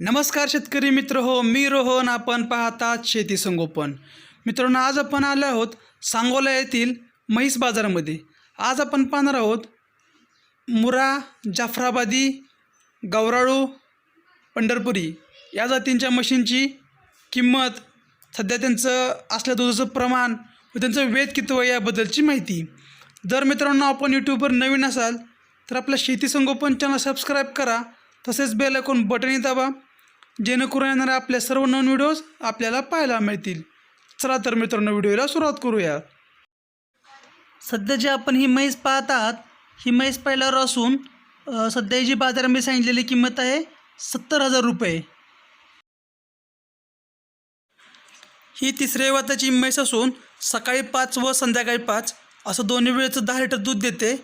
नमस्कार शेतकरी मित्र हो, मी रोहन. आपण पाहतात शेती संगोपन. मित्रांनो, आज आपण आलो आहोत सांगोला येथील म्हैस बाजारामध्ये. आज आपण पाहणार आहोत मुरा, जाफराबादी, गवराळू, पंढरपुरी या जातींच्या म्हशींची किंमत, सध्या त्यांचं असल्या दुधाचं प्रमाण व त्यांचं वेद किती वय याबद्दलची माहिती. जर मित्रांनो आपण यूट्यूबवर नवीन असाल तर आपलं शेती संगोपन चॅनल सबस्क्राईब करा, तसेच बेल आयकॉन बटनही दाबा, जेणेकरून येणारे आपल्या सर्व नवीन व्हिडिओज आपल्याला पाहायला मिळतील. चला तर मित्रांनो, व्हिडिओला सुरुवात करूया. सध्या जी आपण ही म्हैस पाहत आहात, ही म्हैस पहिल्यावर असून सध्या जी बाजारामध्ये सांगितलेली किंमत आहे 70,000 रुपये. ही तिसऱ्या वाताची म्हैस असून सकाळी 5 व संध्याकाळी 5 असं दोन्ही वेळेचं 10 लिटर दूध देते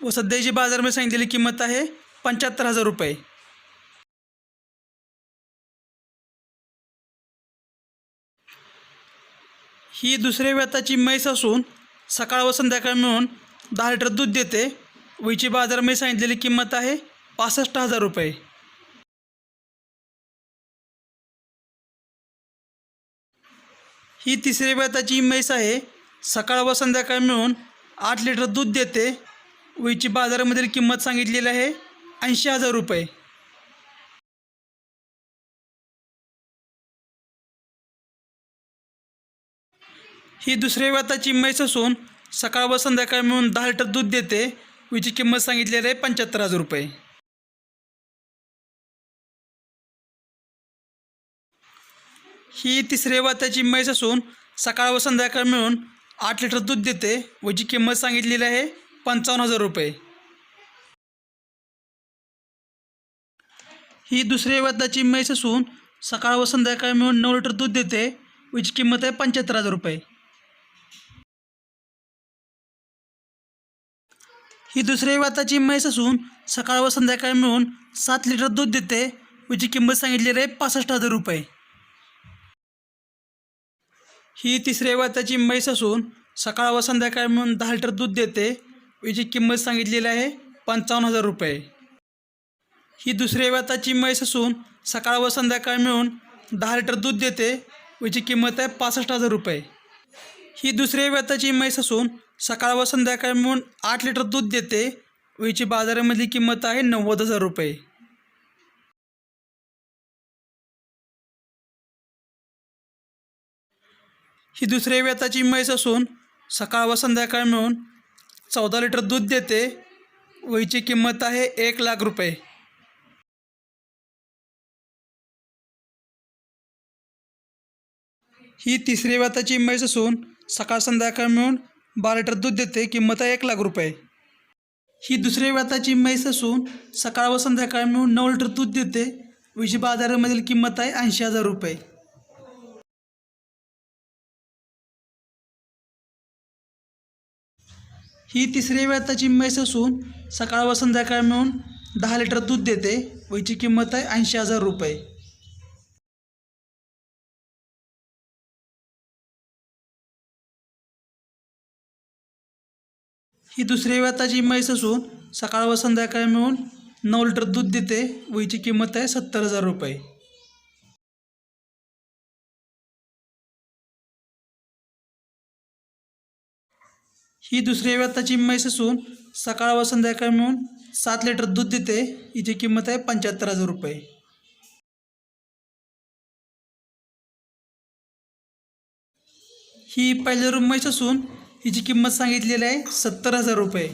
व सध्या जी बाजारामध्ये सांगितलेली किंमत आहे 75,000 रुपये. ही दुसऱ्या वेताची म्हैस असून सकाळ व संध्याकाळ मिळून 10 लिटर दूध देते व हिची बाजारामध्ये सांगितलेली किंमत आहे 65,000 रुपये. ही तिसऱ्या वेताची म्हैस आहे, सकाळ व संध्याकाळ मिळून 8 लिटर दूध देते व हिची बाजारामधील किंमत सांगितलेली आहे 80,000 रुपये. ही दुसऱ्या वेताची म्हैस असून सकाळ व संध्याकाळ मिळून 10 लिटर दूध देते व हिची किंमत सांगितलेली आहे 75,000 रुपये. ही तिसऱ्या वेताची म्हैस असून सकाळ व संध्याकाळ मिळून 8 लिटर दूध देते व हिची किंमत सांगितलेली आहे 55,000 रुपये. ही दुसऱ्या वेताची म्हैस असून सकाळ व संध्याकाळ मिळून 9 लिटर दूध देते व हिची किंमत आहे 75,000 रुपये. ही दुसऱ्या वेताची म्हैस असून सकाळ व संध्याकाळ मिळून 7 लिटर दूध देते व हिची किंमत सांगितलेली आहे 65,000 रुपये. ही तिसऱ्या वेताची म्हैस असून सकाळ व संध्याकाळ मिळून 10 लिटर दूध देते व हिची किंमत सांगितलेली आहे 55,000 रुपये. ही दुसऱ्या वेताची म्हैस असून सकाळ व संध्याकाळ मिळून 10 लिटर दूध देते व हिची किंमत आहे 65,000 रुपये. ही दुसऱ्या वेताची म्हैस असून सकाळ व संध्याकाळ मिळून 8 लिटर दूध देते व हिची बाजारामधली किंमत आहे 90,000 रुपये. ही दुसऱ्या वेताची म्हैस असून सकाळ व संध्याकाळ मिळून 14 लिटर दूध देते व हिची किंमत आहे 1,00,000 रुपये. ही तिसऱ्या वेताची म्हैस असून सकाळ संध्याकाळ मिळून 12 लिटर दूध देते, किंमत आहे 1,00,000 रुपये. ही दुसऱ्या वेताची म्हैस असून सकाळ व संध्याकाळ मिळून 9 लिटर दूध देते व हिची बाजारामधील किंमत आहे 80,000 रुपये. ही तिसऱ्या वेताची म्हैस असून सकाळ व संध्याकाळ मिळून 10 लिटर दूध देते व हिची किंमत आहे 80,000 रुपये. ही दुसऱ्या वेताची म्हैस असून सकाळ व संध्याकाळ मिळून 9 लिटर दूध देते व हिची किंमत आहे 70,000 रुपये. ही दुसऱ्या वेताची म्हैस असून सकाळ व संध्याकाळ मिळून 7 लिटर दूध देते, हिची किंमत आहे 75,000 रुपये. ही पहिल्या रूम म्हैस असून हिची किंमत सांगितलेली आहे 70,000 रुपये.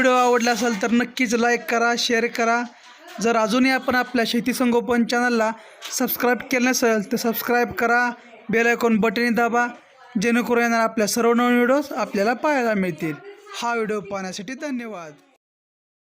व्हिडिओ आवडला असेल तर नक्कीच लाईक करा, शेअर करा. जर अजूनही आपण आपल्या शेती संगोपन चॅनलला सबस्क्राईब केलं नसेल तर सबस्क्राईब करा, बेल आयकॉन बटन दाबा, जेणेकरून येणार आपल्या सर्व नवीन व्हिडिओज आपल्याला पाहायला मिळतील. हा व्हिडिओ पाहण्यासाठी धन्यवाद.